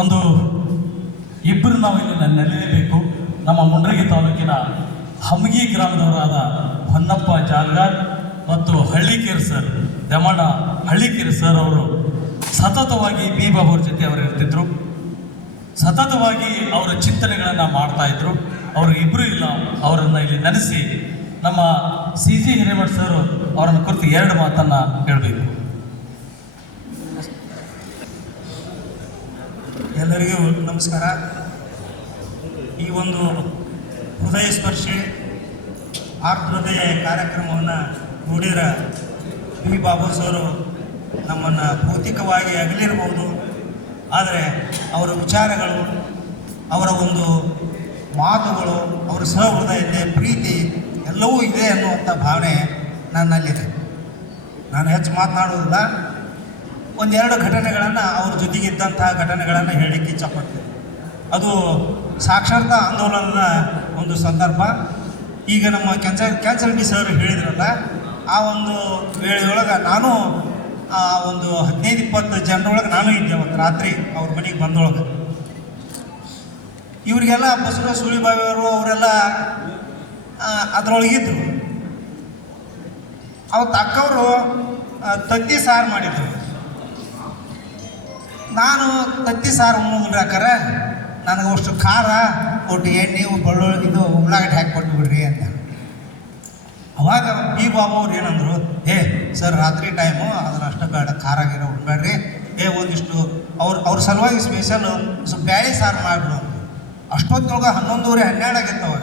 ಒಂದು ಇಬ್ಬರು ನಾವು ಇಲ್ಲಿ ನೆಲೆಯಲೇಬೇಕು. ನಮ್ಮ ಮುಂಡ್ರಗಿ ತಾಲೂಕಿನ ಹಮಗಿ ಗ್ರಾಮದವರಾದ ಹೊನ್ನಪ್ಪ ಜಾಲ್ಗಾರ್ ಮತ್ತು ಹಳ್ಳಿಕೇರ್ ಸರ್, ದಮಣ ಹಳ್ಳಿಕೇರ್ ಸರ್ ಅವರು ಸತತವಾಗಿ ಬಿ ಬಾಬುವ್ರ ಜೊತೆ ಅವರು ಇರ್ತಿದ್ರು. ಸತತವಾಗಿ ಅವರ ಚಿಂತನೆಗಳನ್ನು ಮಾಡ್ತಾಯಿದ್ರು. ಅವರು ಇಬ್ಬರು ಇಲ್ಲ, ಅವರನ್ನು ಇಲ್ಲಿ ನೆನೆಸಿ ನಮ್ಮ ಸಿ ಜಿ ಹಿರೇಮಠ ಸರ್ ಅವರನ್ನು ಕುರಿತು 2 ಮಾತನ್ನು ಹೇಳಬೇಕು. ಎಲ್ಲರಿಗೂ ನಮಸ್ಕಾರ. ಈ ಒಂದು ಹೃದಯ ಸ್ಪರ್ಶಿ ಆರ್ದ್ರತೆಯ ಕಾರ್ಯಕ್ರಮವನ್ನು ನೋಡಿರ ಬಿ ಬಾಬು ಸರು ನಮ್ಮನ್ನು ಭೌತಿಕವಾಗಿ ಅಗಲಿರಬಹುದು, ಆದರೆ ಅವರ ವಿಚಾರಗಳು, ಅವರ ಒಂದು ಮಾತುಗಳು, ಅವರ ಸಹೃದಯತೆ, ಪ್ರೀತಿ ಎಲ್ಲವೂ ಇದೆ ಅನ್ನುವಂಥ ಭಾವನೆ ನನ್ನಲ್ಲಿದೆ. ನಾನು ಹೆಚ್ಚು ಮಾತನಾಡುವುದಿಲ್ಲ. 1-2 ಘಟನೆಗಳನ್ನು ಅವ್ರ ಜೊತೆಗಿದ್ದಂತಹ ಘಟನೆಗಳನ್ನು ಹೇಳಲಿಕ್ಕೆ ಇಚ್ಛಪಡ್ತೀನಿ. ಅದು ಸಾಕ್ಷರತಾ ಆಂದೋಲನದ ಒಂದು ಸಂದರ್ಭ. ಈಗ ನಮ್ಮ ಕ್ಯಾನ್ಸಲ್ ಬಿ ಸರ್ ಹೇಳಿದ್ರಲ್ಲ, ಆ ಒಂದು ವೇಳೆಯೊಳಗೆ ನಾನು ಒಂದು 15-20 ಜನರೊಳಗೆ ನಾನು ಇದ್ದೆ. ಒಂದು ರಾತ್ರಿ ಅವ್ರ ಮನೆಗೆ ಬಂದೊಳಗೆ ಇವರಿಗೆಲ್ಲ ಬಸವ ಸುಳಿಬಾವಿಯವರು ಅವರೆಲ್ಲ ಅದರೊಳಗಿದ್ರು. ಅವತ್ತು ಅಕ್ಕವರು ತತ್ತಿ ಸಾರು ಮಾಡಿದರು. ನಾನು ತತ್ತಿ ಸಾರು ಉಣ್ಣುದ್ರಾಕರ ನನಗೆ ಅಷ್ಟು ಖಾರ ಒಟ್ಟು ಎಣ್ಣೆ ಬೆಳ್ಳುಳ್ಳಿ ಇದು ಉಳ್ಳಾಗಡ್ಡೆ ಹಾಕಿ ಕೊಟ್ಟು ಬಿಡ್ರಿ ಅಂತ. ಅವಾಗ ಬಿ ಬಾಬು ಅವ್ರು ಏನಂದರು, ಸರ್ ರಾತ್ರಿ ಟೈಮು ಅದನ್ನು ಅಷ್ಟು ಬೇಡ, ಖಾರ ಗಿರ ಉಣ್ಬೇಡ್ರಿ, ಒಂದಿಷ್ಟು ಅವ್ರ ಸಲುವಾಗಿ ಸ್ಪೆಷಲ್ ಸ್ವಲ್ಪ ಬ್ಯಾಳಿ ಸಾರು ಮಾಡಿಬಿಡು ಅಂತ. ಅಷ್ಟೊತ್ತೊಳಗೆ 11:30 ಆಗಿತ್ತವಾಗ.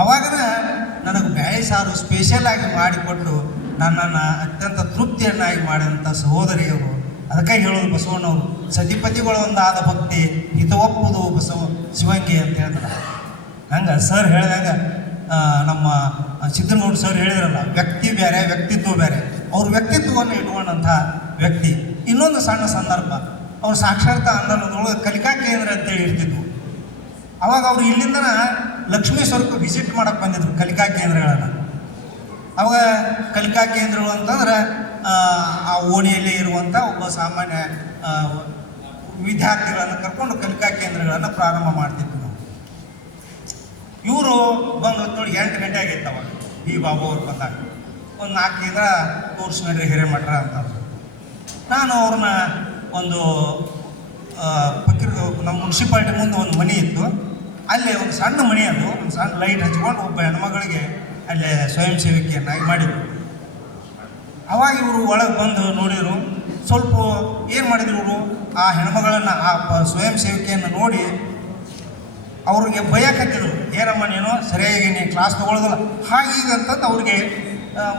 ಅವಾಗ ನನಗೆ ಬ್ಯಾಳಿ ಸಾರು ಸ್ಪೆಷಲಾಗಿ ಮಾಡಿಕೊಟ್ಟು ನನ್ನನ್ನು ಅತ್ಯಂತ ತೃಪ್ತಿಯನ್ನಾಗಿ ಮಾಡಿದಂಥ ಸಹೋದರಿಯವರು. ಅದಕ್ಕೆ ಹೇಳೋದು ಬಸವಣ್ಣವರು, ಸತಿಪತಿಗಳ ಒಂದಾದ ಭಕ್ತಿ ಹಿತ ಒಪ್ಪುದು ಬಸವ ಶಿವಂಗಿ ಅಂತ ಹೇಳ್ತಾರೆ. ಹಂಗೆ ಸರ್ ಹೇಳಿದಾಗ ನಮ್ಮ ಸಿದ್ದನಗೌಡ ಸರ್ ಹೇಳಿದ್ರಲ್ಲ, ವ್ಯಕ್ತಿ ಬೇರೆ ವ್ಯಕ್ತಿತ್ವ ಬೇರೆ. ಅವ್ರ ವ್ಯಕ್ತಿತ್ವವನ್ನು ಇಟ್ಕೊಂಡಂಥ ವ್ಯಕ್ತಿ. ಇನ್ನೊಂದು ಸಣ್ಣ ಸಂದರ್ಭ, ಅವ್ರು ಸಾಕ್ಷರತಾ ಆಂದೋಲನದೊಳಗೆ ಕಲಿಕಾ ಕೇಂದ್ರ ಅಂತೇಳಿ ಇರ್ತಿದ್ವು. ಅವಾಗ ಅವರು ಇಲ್ಲಿಂದ ಲಕ್ಷ್ಮೇಶ್ವರಕ್ಕೆ ವಿಸಿಟ್ ಮಾಡೋಕ್ಕೆ ಬಂದಿದ್ರು ಕಲಿಕಾ ಕೇಂದ್ರಗಳನ್ನು. ಅವಾಗ ಕಲಿಕಾ ಕೇಂದ್ರಗಳು ಅಂತಂದ್ರೆ ಆ ಓಣಿಯಲ್ಲಿ ಇರುವಂಥ ಒಬ್ಬ ಸಾಮಾನ್ಯ ವಿದ್ಯಾರ್ಥಿಗಳನ್ನು ಕರ್ಕೊಂಡು ಕಲಿಕಾ ಕೇಂದ್ರಗಳನ್ನು ಪ್ರಾರಂಭ ಮಾಡ್ತಿದ್ವಿ ನಾವು. ಇವರು ಬಂದು ನೋಡಿ 8 ಗಂಟೆ ಆಗಿತ್ತು ಅವಾಗ. ಬಿ ಬಾಬು ಅವ್ರು ಬಂದಾಗ ಒಂದು 4 ದಿನ ತೋರಿಸಿ ನಡ್ರಿ ಹಿರೇಮಠರ ಅಂತಂದ್ರು. ನಾನು ಅವ್ರನ್ನ ಒಂದು ನಮ್ಮ ಮುನ್ಸಿಪಾಲ್ಟಿ ಮುಂದೆ ಒಂದು ಮನೆ ಇತ್ತು, ಅಲ್ಲೇ ಒಂದು ಸಣ್ಣ ಮನೆ, ಅದು ಒಂದು ಸಣ್ಣ ಲೈಟ್ ಹಚ್ಕೊಂಡು ಒಬ್ಬ ಹೆಣ್ಮಗಳಿಗೆ ಅಲ್ಲೇ ಸ್ವಯಂ ಸೇವಿಕೆಯನ್ನಾಗಿ ಮಾಡಿದರು. ಅವಾಗ ಇವರು ಒಳಗೆ ಬಂದು ನೋಡಿದರು. ಸ್ವಲ್ಪ ಏನು ಮಾಡಿದ್ರು ಇವರು, ಆ ಹೆಣ್ಮಗಳನ್ನು, ಆ ಸ್ವಯಂ ಸೇವಿಕೆಯನ್ನು ನೋಡಿ ಅವ್ರಿಗೆ ಭಯಕತ್ತಿದ್ರು. ಏನಮ್ಮ ನೀನು ಸರಿಯಾಗಿ ನೀನು ಕ್ಲಾಸ್ ತೊಗೊಳ್ಳೋದಿಲ್ಲ ಹಾಗೀಗಂತಂದು ಅವ್ರಿಗೆ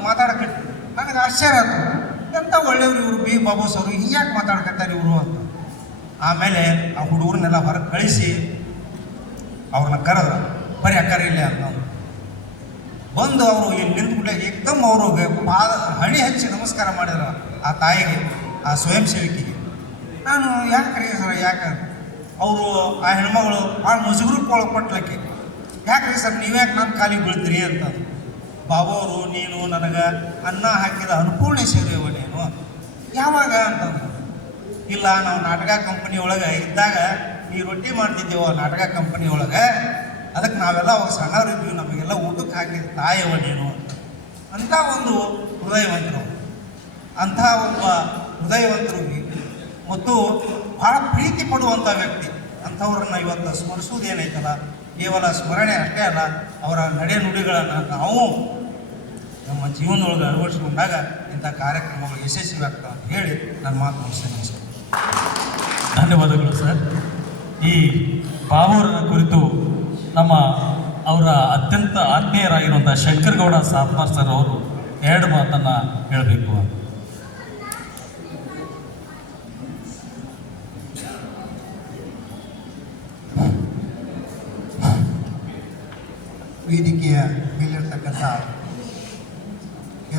ಮಾತಾಡಕತ್ತಿದ್ರು. ನನಗೆ ಆಶ್ಚರ್ಯ ಆಯ್ತು, ಎಂಥ ಒಳ್ಳೆಯವರು ಇವರು ಬಿ ಬಾಬು ಸರ್, ಹೀಗ್ಯಾಕೆ ಮಾತಾಡ್ಕತ್ತಾರೆ ಇವರು ಅಂತ. ಆಮೇಲೆ ಆ ಹುಡುಗರನ್ನೆಲ್ಲ ಹೊರಗೆ ಕಳಿಸಿ ಅವ್ರನ್ನ ಕರೆದ್ರು. ಬರೀ ಅಕ್ಕರೆ ಇಲ್ಲೇ ಅಂತ ಬಂದು ಅವರು ಇಲ್ಲಿ ನಿಂತ್ಬಿಟ್ಟೆ ಏಕದಮ್ ಅವ್ರಿಗೆ ಹಣಿ ಹಚ್ಚಿ ನಮಸ್ಕಾರ ಮಾಡಿದ್ರು ಆ ತಾಯಿಗೆ, ಆ ಸ್ವಯಂ ಸೇವಿಕೆಗೆ. ನಾನು ಯಾಕೆ ಸರ್, ಯಾಕೆ ಅವರು ಆ ಹೆಣ್ಮಗಳು ಭಾಳ ಮುಜುಗರಕ್ಕೆ ಒಳಪಟ್ಲಕ್ಕೆ, ಯಾಕ್ರಿ ಸರ್ ನೀವ್ಯಾಕೆ ನನ್ನ ಕಾಲಿಗೆ ಬೀಳ್ತೀರಿ ಅಂತ. ಬಾಬು ಅವರು, ನೀನು ನನಗೆ ಅನ್ನ ಹಾಕಿದ ಅನುಪೂರ್ಣ ಸೇವೆಯವ ನೀನು. ಯಾವಾಗ ಅಂತಂದ್ರು. ಇಲ್ಲ, ನಾವು ನಾಟಕ ಕಂಪನಿ ಒಳಗೆ ಇದ್ದಾಗ ನೀ ರೊಟ್ಟಿ ಮಾಡ್ತಿದ್ದೇವ ನಾಟಕ ಕಂಪನಿ ಒಳಗೆ, ಅದಕ್ಕೆ ನಾವೆಲ್ಲ ಅವಾಗ ಸಣ್ಣವರಿದ್ವಿ, ನಮಗೆಲ್ಲ ಊಟಕ್ಕೆ ಹಾಕಿದ ತಾಯವ ನೀನು ಅಂಥ ಒಂದು ಹೃದಯವಂತರು. ಅಂಥ ಒಬ್ಬ ಹೃದಯವಂತರು ಮತ್ತು ಭಾಳ ಪ್ರೀತಿ ಪಡುವಂಥ ವ್ಯಕ್ತಿ. ಅಂಥವ್ರನ್ನ ಇವತ್ತು ಸ್ಮರಿಸೋದು ಏನೈತಲ್ಲ, ಕೇವಲ ಸ್ಮರಣೆ ಅಷ್ಟೇ ಅಲ್ಲ, ಅವರ ನಡೆ ನುಡಿಗಳನ್ನು ನಾವು ನಮ್ಮ ಜೀವನದೊಳಗೆ ಅಳವಡಿಸಿಕೊಂಡಾಗ ಇಂಥ ಕಾರ್ಯಕ್ರಮಗಳು ಯಶಸ್ವಿ ಆಗ್ತವೆ ಅಂತ ಹೇಳಿ ನನ್ನ ಮಾತು ಮುಗಿಸ್ತೇನೆ. ಧನ್ಯವಾದಗಳು ಸರ್. ಈ ಬಾಬುರನ ಕುರಿತು ಅವರ ಅತ್ಯಂತ ಆತ್ಮೀಯರಾಗಿರುವಂಥ ಶಂಕರಗೌಡ ಸಾಪ್ಮಾರ್ ಸರ್ ಅವರು 2 ಮಾತನ್ನು ಹೇಳಬೇಕು ಅಂತ. ವೇದಿಕೆಯ ಮೇಲಿರ್ತಕ್ಕಂಥ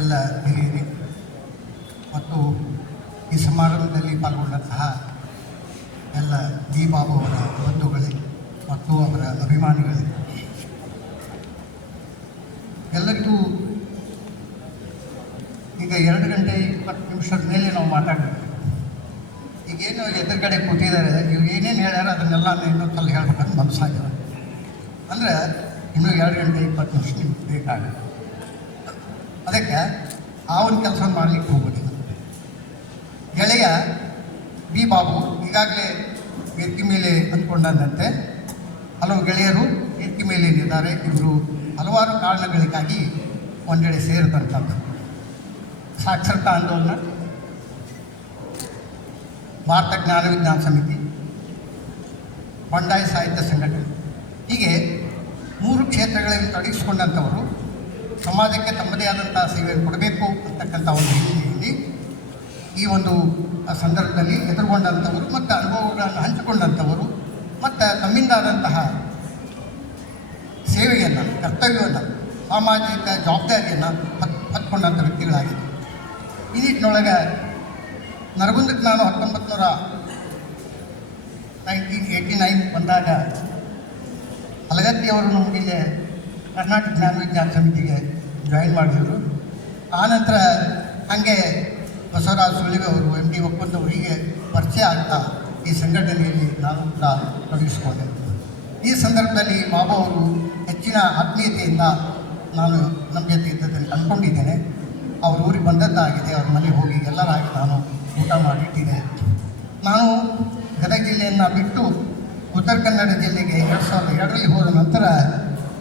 ಎಲ್ಲ ಹಿರಿಯರಿ ಮತ್ತು ಈ ಸಮಾರಂಭದಲ್ಲಿ ಪಾಲ್ಗೊಂಡಂತಹ ಎಲ್ಲ ಬಿ ಬಾಬು ಅವರ ಬಂಧುಗಳೇ ಮತ್ತು ಅವರ ಅಭಿಮಾನಿಗಳೇ, ಎಲ್ಲರಿಗೂ ಈಗ 2 ಗಂಟೆ 20 ನಿಮಿಷದ ಮೇಲೆ ನಾವು ಮಾತಾಡಬೇಕು. ಈಗ ಏನು ಎದುರುಗಡೆ ಕೂತಿದ್ದಾರೆ ಇವ್ರು ಏನೇನು ಹೇಳ್ಯಾರ ಅದನ್ನೆಲ್ಲ ಇನ್ನೊಂದು ಸಲ ಹೇಳ್ಬೇಕಂತ ಮನಸ್ಸಾಗ್ಯದ. ಅಂದರೆ ಇನ್ನೂ 2 ಗಂಟೆ 20 ನಿಮಿಷ ನಿಮ್ಗೆ ಬೇಕಾಗುತ್ತೆ. ಅದಕ್ಕೆ ಆ ಒಂದು ಕೆಲಸ ಮಾಡಲಿಕ್ಕೆ ಹೋಗೋದಿಲ್ಲ. ಗೆಳೆಯ ಬಿ ಬಾಬು ಈಗಾಗಲೇ ವೇದಿಕೆ ಮೇಲೆ ಅಂದ್ಕೊಂಡಂತೆ ಹಲವು ಗೆಳೆಯರು ವೇದಿಕೆ ಮೇಲೆ ಇದ್ದಾರೆ. ಇವರು ಹಲವಾರು ಕಾರಣಗಳಿಗಾಗಿ ಒಂದೆಡೆ ಸೇರಿದಂಥದ್ದು ಸಾಕ್ಷರತಾ ಆಂದೋಲನ, ಭಾರತ ಜ್ಞಾನ ವಿಜ್ಞಾನ ಸಮಿತಿ, ಬಂಡಾಯ ಸಾಹಿತ್ಯ ಸಂಘಟನೆ, ಹೀಗೆ 3 ಕ್ಷೇತ್ರಗಳಲ್ಲಿ ತೊಡಗಿಸಿಕೊಂಡಂಥವರು ಸಮಾಜಕ್ಕೆ ತಮ್ಮದೇ ಆದಂಥ ಸೇವೆಯನ್ನು ಕೊಡಬೇಕು ಅಂತಕ್ಕಂಥ ಒಂದು ಹಿನ್ನೆಲೆಯಲ್ಲಿ ಈ ಒಂದು ಸಂದರ್ಭದಲ್ಲಿ ಎದುರುಗೊಂಡಂಥವರು ಮತ್ತು ಅನುಭವಗಳನ್ನು ಹಂಚಿಕೊಂಡಂಥವರು ಮತ್ತು ತಮ್ಮಿಂದಾದಂತಹ ಸೇವೆಯನ್ನು, ಕರ್ತವ್ಯವನ್ನು, ಸಾಮಾಜಿಕ ಜವಾಬ್ದಾರಿಯನ್ನು ಹೊತ್ಕೊಂಡಂಥ ವ್ಯಕ್ತಿಗಳಾಗಿದ್ದರು. ಈ ನಿಟ್ಟಿನೊಳಗೆ ನರಗುಂದಕ್ಕೆ ನಾನು 1989 ಬಂದಾಗ ಹಲಗತ್ತಿಯವರು ನಮಗೆ ಕರ್ನಾಟಕ ಜ್ಞಾನ ವಿಜ್ಞಾನ ಸಮಿತಿಗೆ ಜಾಯಿನ್ ಮಾಡಿದರು. ಆನಂತರ ಹಾಗೆ ಬಸವರಾಜ ಸುಳಿಗೆ ಅವರು MD ಒಪ್ಪಂದವರು ಹೀಗೆ ಪರಿಚಯ ಆಗ್ತಾ ಈ ಸಂಘಟನೆಯಲ್ಲಿ ನಾನು ಕೂಡ ತೊಡಗಿಸಿಕೊಂಡೆ. ಈ ಸಂದರ್ಭದಲ್ಲಿ ಬಾಬು ಅವರು ಹೆಚ್ಚಿನ ಆತ್ಮೀಯತೆಯಿಂದ ನಾನು ನಮ್ಮ ಜೊತೆ ಇದ್ದದನ್ನು ಅಂದ್ಕೊಂಡಿದ್ದೇನೆ. ಅವ್ರ ಊರಿಗೆ ಬಂದದ್ದಾಗಿದೆ, ಅವ್ರ ಮನೆಗೆ ಹೋಗಿ ಎಲ್ಲರಾಗಿ ನಾನು ಊಟ ಮಾಡಿಟ್ಟಿದ್ದೆ. ನಾನು ಗದಗ ಜಿಲ್ಲೆಯನ್ನು ಬಿಟ್ಟು ಉತ್ತರ ಕನ್ನಡ ಜಿಲ್ಲೆಗೆ 2002ರಲ್ಲಿ ಹೋದ ನಂತರ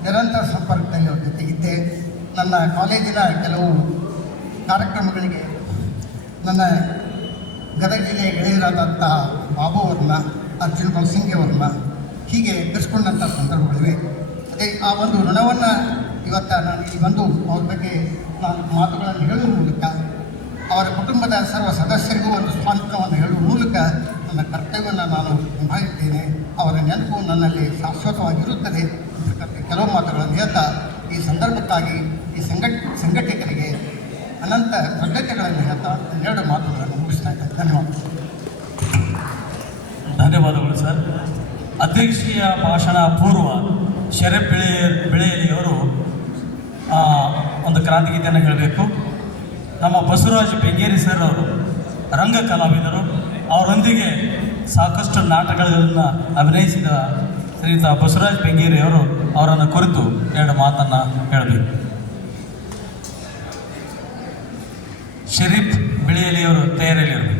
ನಿರಂತರ ಸಂಪರ್ಕದಲ್ಲಿ ಅವ್ರ ಜೊತೆ ಇದ್ದೆ. ನನ್ನ ಕಾಲೇಜಿನ ಕೆಲವು ಕಾರ್ಯಕ್ರಮಗಳಿಗೆ ನನ್ನ ಗದಗ ಜಿಲ್ಲೆಯ ಗೆಳೆಯರಾದಂತಹ ಬಾಬು ಅವ್ರನ್ನ, ಅರ್ಜುನ್ ಬಲ್ಸಿಂಗಿ ಅವ್ರನ್ನ ಹೀಗೆ ಕರೆಸ್ಕೊಂಡಂಥ ಸಂದರ್ಭಗಳಿವೆ. ಅದೇ ಆ ಒಂದು ಋಣವನ್ನು ಇವತ್ತು ನಾನು ಇಲ್ಲಿ ಬಂದು ಅವ್ರ ಬಗ್ಗೆ ನಾನು ಮಾತುಗಳನ್ನು ಹೇಳುವ ಮೂಲಕ ಅವರ ಕುಟುಂಬದ ಸರ್ವ ಸದಸ್ಯರಿಗೂ ಒಂದು ಸ್ವಾತಂತ್ರ್ಯವನ್ನು ಹೇಳುವ ಮೂಲಕ ನನ್ನ ಕರ್ತವ್ಯವನ್ನು ನಾನು ನಿಭಾಯಿಸ್ತೇನೆ. ಅವರ ನೆನಪು ನನ್ನಲ್ಲಿ ಶಾಶ್ವತವಾಗಿರುತ್ತದೆ ಅಂತಕ್ಕಂಥ ಕೆಲವು ಮಾತುಗಳನ್ನು ಹೇಳ್ತಾ ಈ ಸಂದರ್ಭಕ್ಕಾಗಿ ಈ ಸಂಘಟಕರಿಗೆ ಅನಂತ ಕೃತಜ್ಞತೆಗಳನ್ನು ಹೇಳ್ತಾ 2 ಮಾತುಗಳನ್ನು ಮುಗಿಸ್ತಾ ಇದ್ದೇನೆ. ಧನ್ಯವಾದಗಳು ಸರ್. ಅಧ್ಯಕ್ಷೀಯ ಭಾಷಣ ಪೂರ್ವ ಶರತ್ ಬೆಳೆಯಲಿಯವರು ಒಂದು ಕ್ರಾಂತಿಗೀತೆಯನ್ನು ಹೇಳಬೇಕು. ನಮ್ಮ ಬಸವರಾಜ್ ಬೆಂಗೇರಿ ಸರ್ ಅವರು ರಂಗ ಕಲಾವಿದರು, ಅವರೊಂದಿಗೆ ಸಾಕಷ್ಟು ನಾಟಕಗಳನ್ನು ಅಭಿನಯಿಸಿದ ಶ್ರೀಯುತ ಬಸವರಾಜ್ ಬೆಂಗೇರಿ ಅವರು ಅವರನ್ನು ಕುರಿತು 2 ಮಾತನ್ನು ಹೇಳಬೇಕು. ಶರೀಫ್ ಬೆಳೆಯಲಿಯವರು ತಯಾರಿಯಲ್ಲಿರಬೇಕು.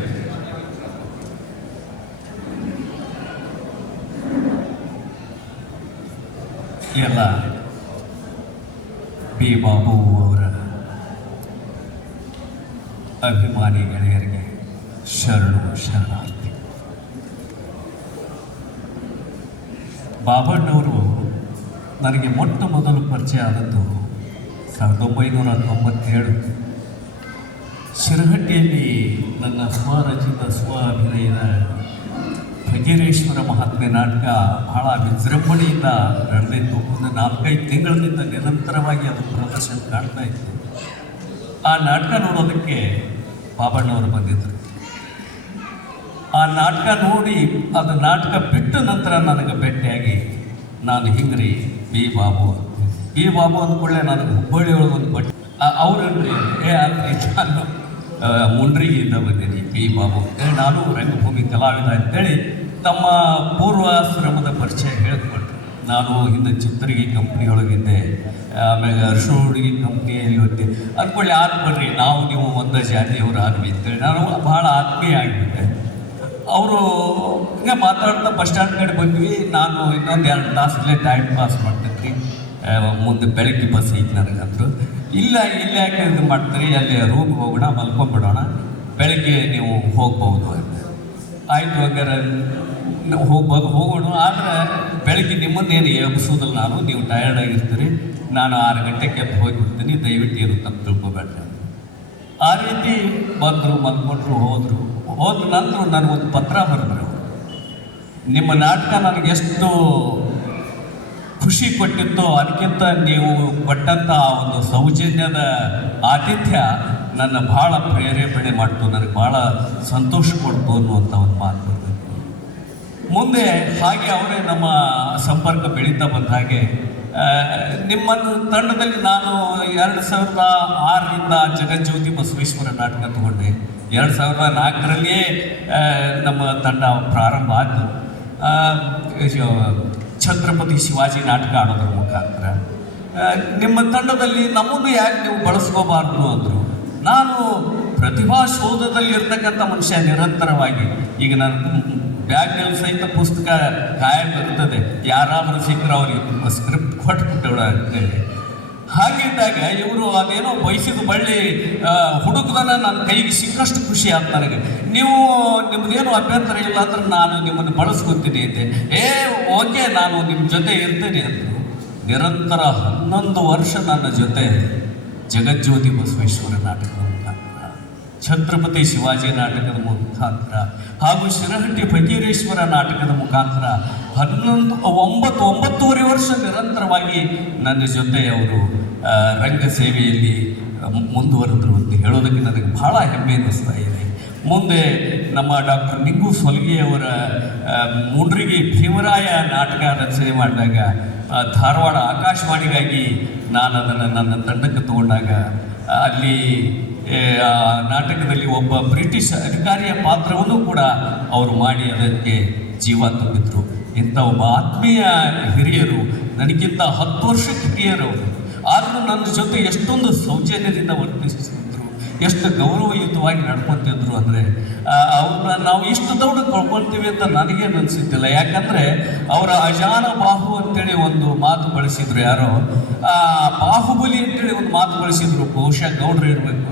ಎಲ್ಲ ಬಿ ಬಾಬು ಅವರ ಅಭಿಮಾನಿ ಗೆಳೆಯರಿಗೆ ಶರಣಾರ್ಥಿ. ಬಾಬಣ್ಣವರು ನನಗೆ ಮೊಟ್ಟ ಮೊದಲು ಪರಿಚಯ ಆದದ್ದು 1997 ಶಿರಹಟ್ಟಿಯಲ್ಲಿ ನನ್ನ ಸ್ವರಚಿತ ಅಭಿನಯದ ಭಗೀರೇಶ್ವರ ಮಹಾತ್ಮೆ ನಾಟಕ ಬಹಳ ವಿಜೃಂಭಣೆಯಿಂದ ನಡೆದಿತ್ತು. ಒಂದು 4-5 ತಿಂಗಳಿಂದ ನಿರಂತರವಾಗಿ ಅದು ಪ್ರದರ್ಶನ ಕಾಣ್ತಾ ಇತ್ತು. ಆ ನಾಟಕ ನೋಡೋದಕ್ಕೆ ಬಾಬಣ್ಣವರು ಬಂದಿದ್ದರು. ಆ ನಾಟಕ ನೋಡಿ ಅದು ನಾಟಕ ಬಿಟ್ಟ ನಂತರ ನನಗೆ ಭೇಟಿಯಾಗಿ ನಾನು ಹಿಂಗ್ರಿ ಬಿ ಬಾಬು ಅಂದ್ಕೊಳ್ಳೆ ನನಗೆ ಹುಬ್ಬಳ್ಳಿಯೊಳಗೆ ಒಂದು ಬಟ್ಟೆ ಅವ್ರನ್ರಿ ನಾನು ಮುಂಡ್ರಿಗಿಂದ ಬಂದೀನಿ ಬಿ ಬಾಬು ಅಂತೇಳಿ, ನಾನು ರಂಗಭೂಮಿ ಕಲಾವಿದ ಅಂತೇಳಿ ತಮ್ಮ ಪೂರ್ವಾಶ್ರಮದ ಪರಿಚಯ ಹೇಳ್ಕೊಟ್ರು. ನಾನು ಹಿಂದೆ ಚಿತ್ರಗಿ ಕಂಪ್ನಿಯೊಳಗಿದ್ದೆ, ಆಮೇಲೆ ಅರ್ಶೋಡಿಗೆ ಕಂಪ್ನಿಯಲ್ಲಿ ಹೋಗ್ತೆ ಅಂದ್ಕೊಳ್ಳಿ ಆರು ಬರ್ರಿ ನಾವು ನೀವು ಒಂದೇ ಜಾತಿಯವರು ಆದ್ವಿ ಅಂತೇಳಿ ನಾನು ಭಾಳ ಆತ್ಮೀಯ ಆಗಿಬಿಟ್ಟೆ. ಅವರು ಹಿಂಗೆ ಮಾತಾಡ್ತಾ ಬಸ್ ಸ್ಟ್ಯಾಂಡ್ ಕಡೆ ಬಂದ್ವಿ. ನಾನು ಇನ್ನೊಂದು 2 ತಾಸಲ್ಲೇ ಟೈಮ್ ಪಾಸ್ ಮಾಡ್ತಿದ್ರಿ, ಮುಂದೆ ಬೆಳಗ್ಗೆ ಬಸ್ ಐತಿ ನನಗಂದ್ರು. ಇಲ್ಲ ಇಲ್ಲಿ ಯಾಕೆ ಇದು ಮಾಡ್ತೀರಿ, ಅಲ್ಲಿ ರೂಮ್ಗೆ ಹೋಗೋಣ, ಮಲ್ಕೊಂಡ್ಬಿಡೋಣ, ಬೆಳಗ್ಗೆ ನೀವು ಹೋಗ್ಬೋದು ಅಂತ. ಆಯಿತು, ಹಂಗಾರೆ ಹೋಗೋಣ. ಆದರೆ ಬೆಳಗ್ಗೆ ನಿಮ್ಮನ್ನೇನು ಎಬ್ಬಿಸೋದಿಲ್ಲ ನಾನು, ನೀವು ಟಯರ್ಡ್ ಆಗಿರ್ತೀರಿ, ನಾನು 6 ಗಂಟೆಗೆ ಎದ್ದು ಹೋಗಿಬಿಡ್ತೀನಿ, ದಯವಿಟ್ಟು ಏನು ತಪ್ಪು ತಿಳ್ಕೊಬೇಡ್ರಿ. ಆ ರೀತಿ ಬಂದರು, ಮಲ್ಕೊಂಡ್ರು, ಹೋದ ನಂತರ ನನಗೊಂದು ಪತ್ರ ಬರೆದ್ರು. ನಿಮ್ಮ ನಾಟಕ ನನಗೆ ಎಷ್ಟು ಖುಷಿ ಕೊಟ್ಟಿತ್ತೋ ಅದಕ್ಕಿಂತ ನೀವು ಕೊಟ್ಟಂಥ ಒಂದು ಸೌಜನ್ಯದ ಆತಿಥ್ಯ ನನ್ನ ಭಾಳ ಪ್ರೇರೇಪಣೆ ಮಾಡ್ತು, ನನಗೆ ಭಾಳ ಸಂತೋಷ ಕೊಡ್ತು ಅನ್ನುವಂಥ ಒಂದು ಮಾತು ಬಂದಿತ್ತು. ಮುಂದೆ ಹಾಗೆ ಅವರೇ ನಮ್ಮ ಸಂಪರ್ಕ ಬೆಳೀತಾ ಬಂದ ಹಾಗೆ ನಿಮ್ಮ ತಂಡದಲ್ಲಿ ನಾನು 2006ರಿಂದ ಜಗಜ್ಯೋತಿ ಬಸವೇಶ್ವರ ನಾಟಕ ತಗೊಂಡೆ. 2004ರಲ್ಲಿಯೇ ನಮ್ಮ ತಂಡ ಪ್ರಾರಂಭ ಆಯಿತು. ಛತ್ರಪತಿ ಶಿವಾಜಿ ನಾಟಕ ಆಡೋದ್ರ ಮುಖಾಂತರ ನಿಮ್ಮ ತಂಡದಲ್ಲಿ ನಮ್ಮನ್ನು ಯಾಕೆ ನೀವು ಬಳಸ್ಕೋಬಾರ್ದು ಅಂದರು. ನಾನು ಪ್ರತಿಭಾ ಶೋಧದಲ್ಲಿ ಇರ್ತಕ್ಕಂಥ ಮನುಷ್ಯ ನಿರಂತರವಾಗಿ. ಈಗ ನಾನು ಬ್ಯಾಗ್ನಲ್ಲಿ ಸಹಿತ ಪುಸ್ತಕ ಕಾಯಂ ಇರ್ತದೆ, ಯಾರಾದರೂ ಸಿಕ್ಕರೆ ಅವ್ರಿಗೆ ಸ್ಕ್ರಿಪ್ಟ್ ಕೊಟ್ಬಿಟ್ಟವಳ ಅಂತೇಳಿ. ಹಾಗಿದ್ದಾಗ ಇವರು ಅದೇನೋ ಬಯಸಿದ ಬಳ್ಳಿ ಹುಡುಕದನ್ನ ನನ್ನ ಕೈಗೆ ಸಿಕ್ಕಷ್ಟು ಖುಷಿ ಆಯ್ತು ನನಗೆ. ನೀವು ನಿಮ್ಮದೇನು ಅಭ್ಯಂತರ ಇಲ್ಲ ಅಂದ್ರೆ ನಾನು ನಿಮ್ಮನ್ನು ಬಳಸ್ಕೊತೀನಿ ಅಂದೆ. ಓಕೆ, ನಾನು ನಿಮ್ಮ ಜೊತೆ ಇರ್ತೇನೆ ಅಂದರು. ನಿರಂತರ 11 ವರ್ಷ ನನ್ನ ಜೊತೆ ಜಗಜ್ಯೋತಿ ಬಸವೇಶ್ವರ ನಾಟಕದ ಮುಖಾಂತರ, ಛತ್ರಪತಿ ಶಿವಾಜಿ ನಾಟಕದ ಮುಖಾಂತರ ಹಾಗೂ ಶಿರಹಟ್ಟಿ ಫಕೀರೇಶ್ವರ ನಾಟಕದ ಮುಖಾಂತರ 9-9.5 ವರ್ಷ ನಿರಂತರವಾಗಿ ನನ್ನ ಜೊತೆ ಅವರು ರಂಗ ಸೇವೆಯಲ್ಲಿ ಮುಂದುವರೆದ್ರು ಅಂತ ಹೇಳೋದಕ್ಕೆ ನನಗೆ ಬಹಳ ಹೆಮ್ಮೆ ಅನ್ನಿಸ್ತಾ ಇದೆ. ಮುಂದೆ ನಮ್ಮ ಡಾಕ್ಟರ್ ನಿಂಗು ಸೊಲಗಿಯವರ ಮುಂಡ್ರಿಗಿ ಭೀಮರಾಯ ನಾಟಕ ರಚನೆ ಮಾಡಿದಾಗ ಧಾರವಾಡ ಆಕಾಶವಾಣಿಗಾಗಿ ನಾನು ಅದನ್ನು ನನ್ನ ತಂಡಕ್ಕೆ ತಗೊಂಡಾಗ ಅಲ್ಲಿ ಆ ನಾಟಕದಲ್ಲಿ ಒಬ್ಬ ಬ್ರಿಟಿಷ್ ಅಧಿಕಾರಿಯ ಪಾತ್ರವನ್ನು ಕೂಡ ಅವರು ಮಾಡಿ ಅದಕ್ಕೆ ಜೀವ ತುಂಬಿದ್ರು. ಇಂಥ ಒಬ್ಬ ಆತ್ಮೀಯ ಹಿರಿಯರು, ನನಗಿಂತ 10 ವರ್ಷಕ್ಕೆ ಹಿರಿಯರು, ಆದರೂ ನನ್ನ ಜೊತೆ ಎಷ್ಟೊಂದು ಸೌಜನ್ಯದಿಂದ ವರ್ತಿಸಿದ್ರು, ಎಷ್ಟು ಗೌರವಯುತವಾಗಿ ನಡ್ಕೊತಿದ್ರು ಅಂದರೆ ಅವ್ರನ್ನ ನಾವು ಇಷ್ಟು ದೊಡ್ಡ ಕಳ್ಕೊಳ್ತೀವಿ ಅಂತ ನನಗೇನು ಅನಿಸುತ್ತಿಲ್ಲ. ಯಾಕಂದರೆ ಅವರ ಅಜಾನ ಬಾಹು ಅಂತೇಳಿ ಒಂದು ಮಾತು ಬಳಸಿದ್ರು, ಯಾರೋ ಬಾಹುಬಲಿ ಅಂತೇಳಿ ಒಂದು ಮಾತು ಬಳಸಿದ್ರು, ಬಹುಶಃ ಗೌಡ್ರು ಇರಬೇಕು.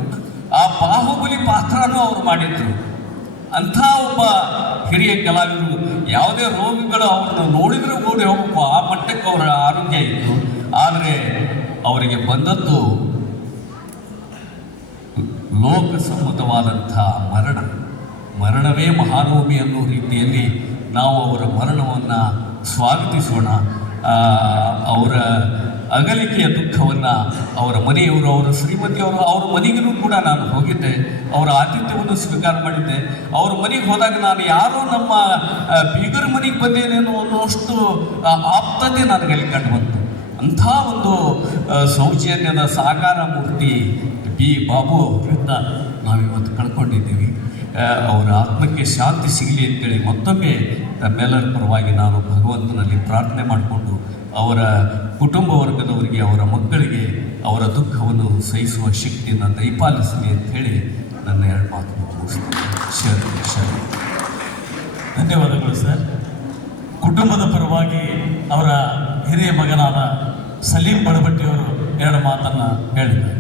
ಆ ಬಾಹುಬಲಿ ಪಾತ್ರನೂ ಅವರು ಮಾಡಿದ್ರು. ಅಂಥ ಒಬ್ಬ ಹಿರಿಯ ಕಲಾವಿದರು, ಯಾವುದೇ ರೋಗಿಗಳು ಅವ್ರನ್ನ ನೋಡಿದರೂ ಓಡಿ ಹೋಗಬೇಕು, ಆ ಮಟ್ಟಕ್ಕೆ ಅವರ ಆರೋಗ್ಯ ಇತ್ತು. ಆದರೆ ಅವರಿಗೆ ಬಂದದ್ದು ಲೋಕಸಮ್ಮತವಾದಂಥ ಮರಣವೇ ಮಹಾನವಮಿ ಅನ್ನೋ ರೀತಿಯಲ್ಲಿ ನಾವು ಅವರ ಮರಣವನ್ನು ಸ್ವಾಗತಿಸೋಣ. ಅವರ ಅಗಲಿಕೆಯ ದುಃಖವನ್ನು ಅವರ ಮನೆಯವರು, ಅವರ ಶ್ರೀಮತಿಯವರು, ಅವ್ರ ಮನೆಗೂ ಕೂಡ ನಾನು ಹೋಗಿದ್ದೆ, ಅವರ ಆತಿಥ್ಯವನ್ನು ಸ್ವೀಕಾರ ಮಾಡಿದ್ದೆ. ಅವ್ರ ಮನೆಗೆ ಹೋದಾಗ ನಾನು ಯಾರೋ ನಮ್ಮ ಬೀಗರ ಮನೆಗೆ ಬಂದೇನೇನೋ ಅನ್ನೋಷ್ಟು ಆಪ್ತತೆ ನನಗಲ್ಲಿ ಕಂಡು ಬಂತು. ಅಂಥ ಒಂದು ಸೌಜನ್ಯದ ಸಾಕಾರ ಮೂರ್ತಿ ಬಿ ಬಾಬು ಅವರಿಂದ ನಾವಿವತ್ತು ಕಳ್ಕೊಂಡಿದ್ದೀವಿ. ಅವರ ಆತ್ಮಕ್ಕೆ ಶಾಂತಿ ಸಿಗಲಿ ಅಂತೇಳಿ ಮತ್ತೊಮ್ಮೆ ತಮ್ಮೆಲ್ಲರ ಪರವಾಗಿ ನಾನು ಭಗವಂತನಲ್ಲಿ ಪ್ರಾರ್ಥನೆ ಮಾಡಿಕೊಂಡು ಅವರ ಕುಟುಂಬ ವರ್ಗದವರಿಗೆ, ಅವರ ಮಕ್ಕಳಿಗೆ ಅವರ ದುಃಖವನ್ನು ಸಹಿಸುವ ಶಕ್ತಿಯನ್ನು ದಯಪಾಲಿಸಲಿ ಅಂತ ಹೇಳಿ ನನ್ನ 2 ಮಾತು ಮುಗಿಸ್ತೇನೆ. ಶರಿ. ಧನ್ಯವಾದಗಳು ಸರ್. ಕುಟುಂಬದ ಪರವಾಗಿ ಅವರ ಹಿರಿಯ ಮಗನಾದ ಸಲೀಂ ಬಡಬಟ್ಟಿಯವರು 2 ಮಾತನ್ನು ಹೇಳಿದ್ದಾರೆ.